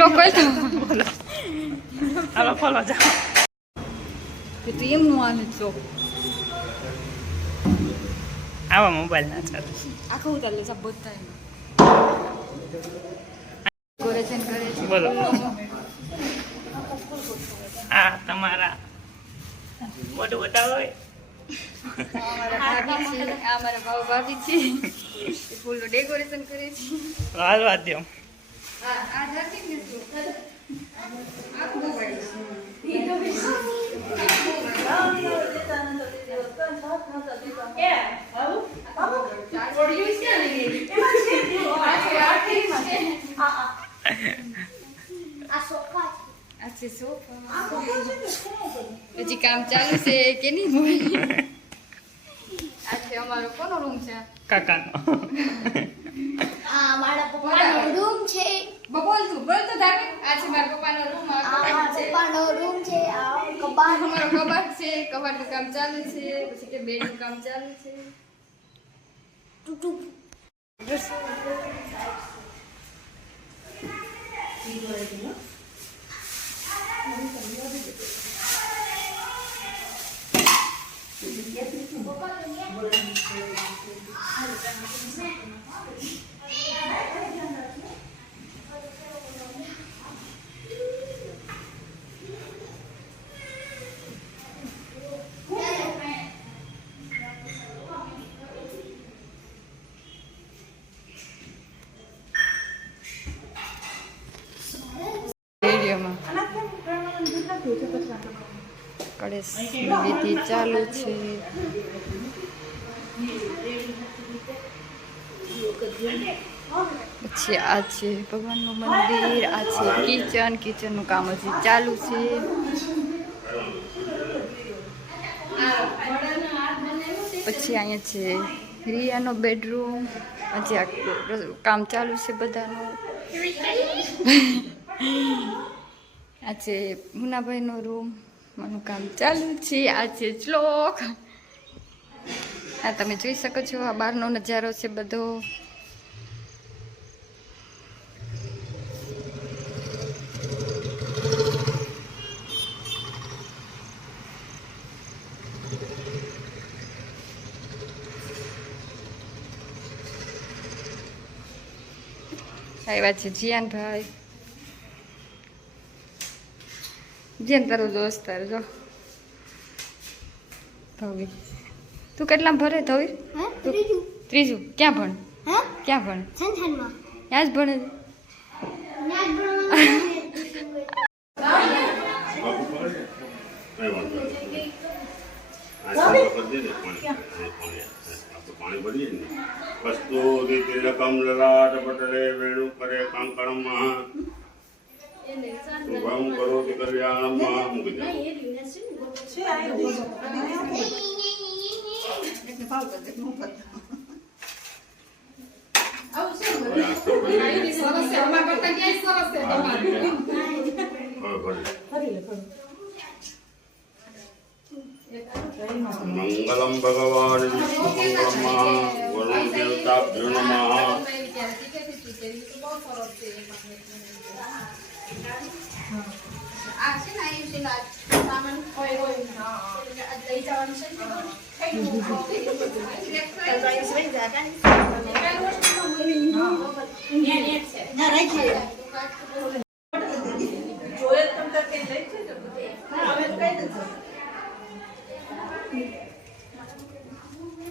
તો હાલો ફોલો જાઓ. કે એમ એમનું આનું શ્લોક આવા મોબાઈલ ના ચાલે આખું ઉતાર સબ બોલતા કરે છે ને કરે છે. બોલો. આ તમારા મોટું બધા હોય. અમારા ભાવ ભાભી છે ફૂલનું ડેકોરેશન કરે છે. હાલ વાત દો હજી કામ ચાલુ છે કે નહીં હોય આ છે અમારો કોનો રૂમ છે કાકાનો આ મારા પપ્પાનો રૂમ છે. બબોલ તું બોલ તો ધાકે આ છે મારા પપ્પાનો રૂમ આ પપ્પાનો રૂમ છે આ કબાટ. મારો કબાટ છે કબાટનું કામ ચાલુ છે પછી કે બેડનું કામ ચાલુ છે. ટુ રેડિયોમાં કળેશ વિધિ ચાલુ છે. પછી આ છે ભગવાનનું મંદિર, આ છે કિચન કિચનનું કામ હજી ચાલુ છે. પછી અહીંયા છે રિયાનો બેડરૂમ, હજી આ કામ ચાલુ છે બધાનું. આ છે મુનાભાઈનો રૂમ મારું કામ ચાલુ છે. આજે શ્લોક આ તમે જોઈ શકો છો, આ બહારનો નજારો છે બધો. આવ્યા છે જીયાનભાઈ. જેમ તારો દોસ્તાર જો. ધવી. તું કેટલા ભરે ધવી? હે? ત્રીજું. ત્રીજું? ક્યાં ભણ? હે? ક્યાં ભણ? ક્યાં ત્યાં જ ભણે? ન્યાજ ભણવાનું કઈ વાંધો નહીં. આ ચાલુ કરી દે ને પાણી. આ પાણી. આપણે પાણી ભરીએ ને કસ્તુરી તિલકમ લલાટ પટલે વેણુ કરે કંકણમાં શુભમ આ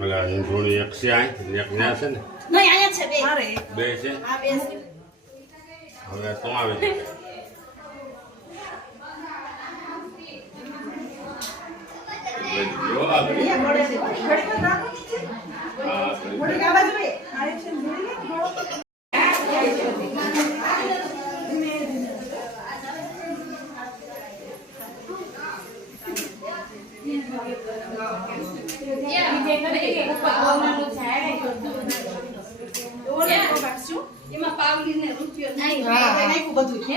ઓલા એક છે આ, એક ન્યા છે ને. નહીં અહીંયા છે બે. બે છે? બે છે. હવે તો આવે છે એટલે જો આગળ. હા, કરી દે. એમાં પાવલી ને રૂપિયો નહીં આ વાંધો નહીં, છે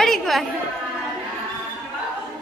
થોડીક વાર.